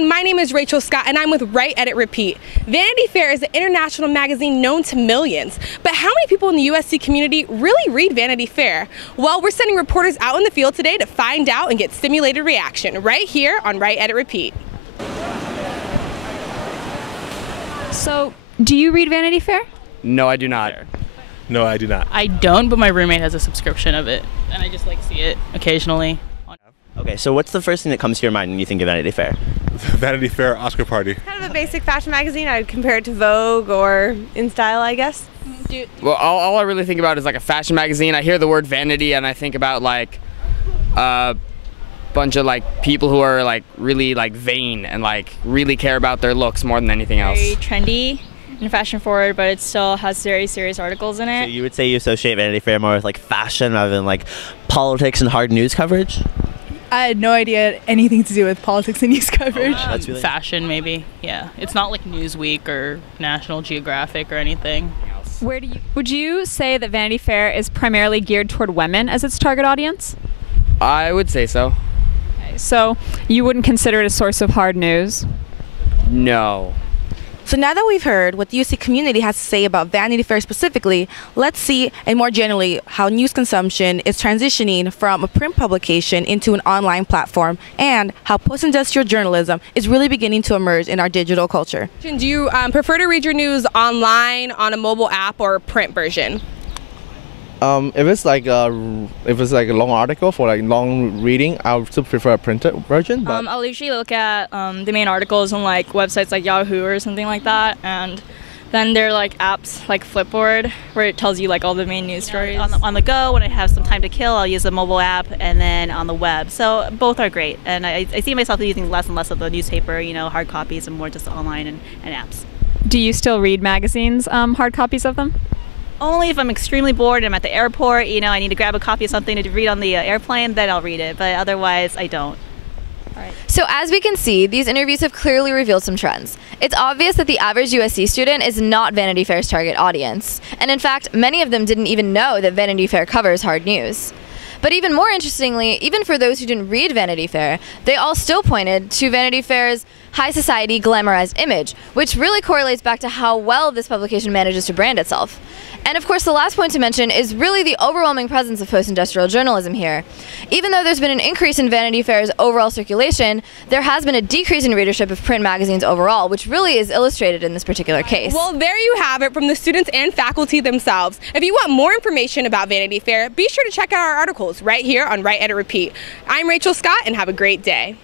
everyone, my name is Rachel Scott and I'm with Write, Edit, Repeat. Vanity Fair is an international magazine known to millions, but how many people in the USC community really read Vanity Fair? Well, we're sending reporters out in the field today to find out and get simulated reaction right here on Write, Edit, Repeat. So, do you read Vanity Fair? No, I do not. No, I do not. I don't, but my roommate has a subscription of it, and I just like see it occasionally. Okay, so what's the first thing that comes to your mind when you think of Vanity Fair? Vanity Fair Oscar party. Kind of a basic fashion magazine. I'd compare it to Vogue or In Style, I guess. Well, all I really think about is like a fashion magazine. I hear the word vanity and I think about like a bunch of like people who are like really like vain and like really care about their looks more than anything else. Very trendy and fashion forward, but it still has very serious articles in it. So you would say you associate Vanity Fair more with like fashion rather than like politics and hard news coverage? I had no idea anything to do with politics and news coverage. That's really Fashion, maybe. Yeah, it's not like Newsweek or National Geographic or anything. Would you say that Vanity Fair is primarily geared toward women as its target audience? I would say so. Okay, so you wouldn't consider it a source of hard news? No. So now that we've heard what the USC community has to say about Vanity Fair specifically, let's see, and more generally, how news consumption is transitioning from a print publication into an online platform, and how post-industrial journalism is really beginning to emerge in our digital culture. Do you prefer to read your news online, on a mobile app, or print version? If it's like a long article for like long reading, I would still prefer a printed version. But I'll usually look at the main articles on like websites like Yahoo or something like that, and then there are like apps like Flipboard where it tells you like all the main news stories. On the go, when I have some time to kill, I'll use a mobile app, and then on the web. So both are great, and I see myself using less and less of the newspaper, hard copies, and more just online and apps. Do you still read magazines, hard copies of them? Only if I'm extremely bored and I'm at the airport, I need to grab a copy of something to read on the airplane, then I'll read it, but otherwise I don't. So as we can see, these interviews have clearly revealed some trends. It's obvious that the average USC student is not Vanity Fair's target audience. And in fact, many of them didn't even know that Vanity Fair covers hard news. But even more interestingly, even for those who didn't read Vanity Fair, they all still pointed to Vanity Fair's high society glamorized image, which really correlates back to how well this publication manages to brand itself. And of course, the last point to mention is really the overwhelming presence of post-industrial journalism here. Even though there's been an increase in Vanity Fair's overall circulation, there has been a decrease in readership of print magazines overall, which really is illustrated in this particular case. Well, there you have it from the students and faculty themselves. If you want more information about Vanity Fair, be sure to check out our articles right here on Write, Edit, Repeat. I'm Rachel Scott, and have a great day.